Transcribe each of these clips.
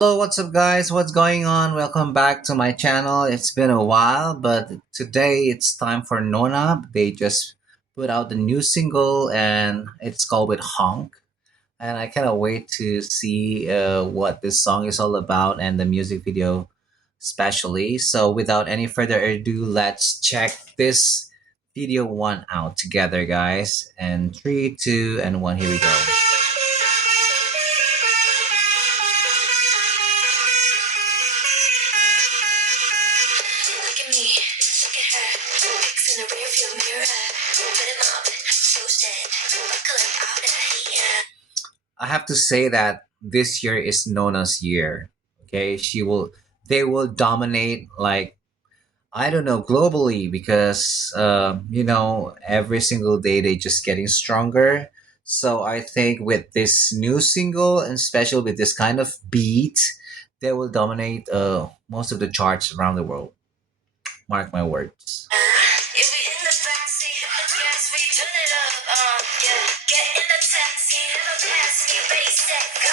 Hello, what's up, guys? What's going on? Welcome back to my channel. It's been a while, but today it's time for Nona. They just put out the new single, and it's called with Honk. And I cannot wait to see what this song is all about and the music video, especially. So, without any further ado, let's check this video one out together, guys. And three, two, and one. Here we go. Look at me, look at her, pics in the rearview mirror. Put him up, so sad, buckling out of here. I have to say that this year is Nona's year. Okay, they will dominate, like, I don't know, globally, because every single day they just getting stronger. So I think with this new single, and especially with this kind of beat, they will dominate most of the charts around the world. Mark my words. If we in the backseat, yes, we turn it up. Yeah. Get in the taxi, never pass me, race set, go.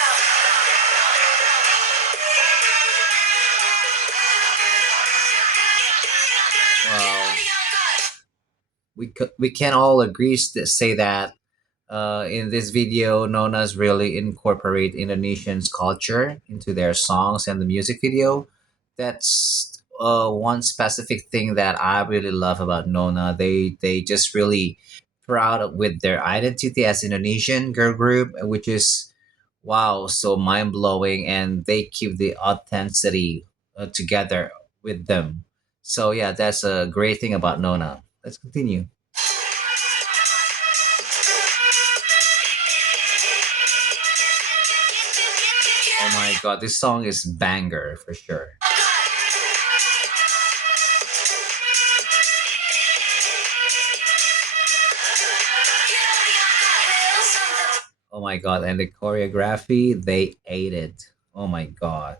Well, we can all agree say that in this video, Nona's really incorporate Indonesian's culture into their songs and the music video. That's one specific thing that I really love about Nona. They just really proud with their identity as Indonesian girl group, which is wow, so mind blowing, and they keep the authenticity together with them. So yeah, that's a great thing about Nona. Let's continue. Oh my god, this song is banger for sure. Oh my god, and the choreography, they ate it. Oh my god.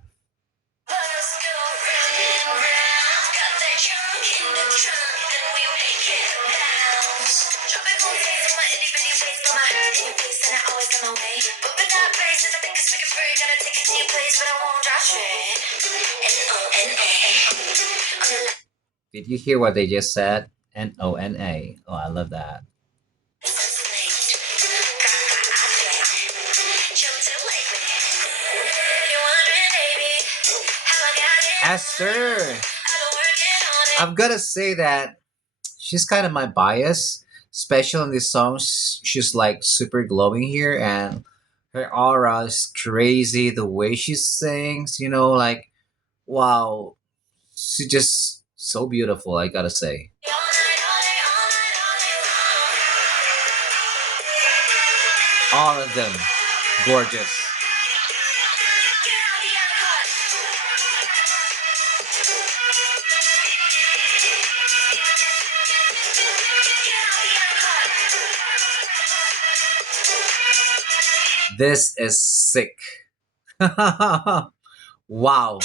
Did you hear what they just said? Nona. Oh, I love that. Esther, I've got to say that she's kind of my bias, especially in these songs. She's like super glowing here, and her aura is crazy. The way she sings, like wow, she's just so beautiful. I gotta say, all of them gorgeous. This is sick. Wow.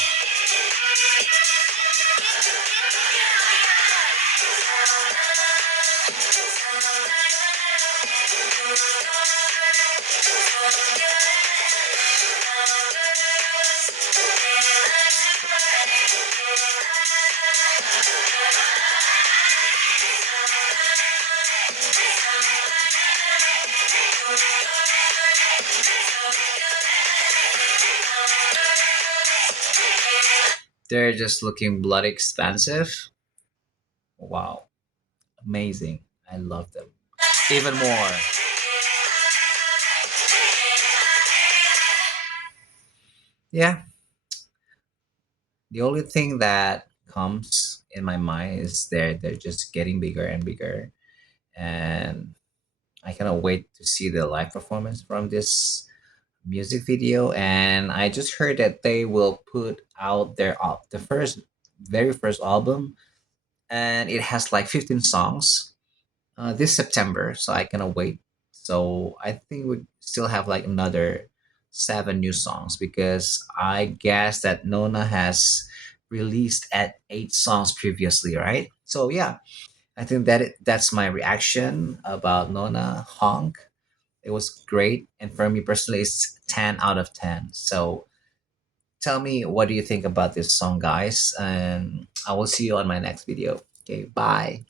They're just looking bloody expensive. Wow. Amazing. I love them. Even more. Yeah. The only thing that comes in my mind is they're just getting bigger and bigger. And I cannot wait to see the live performance from this music video. And I just heard that they will put out the very first album, and it has like 15 songs this September. So I cannot wait. So I think we still have like another seven new songs, because I guess that Nona has released at eight songs previously, right? So yeah, I think that's my reaction about Nona Honk. It was great, and for me personally, it's 10 out of 10. So tell me what do you think about this song, guys, and I will see you on my next video. Okay, bye.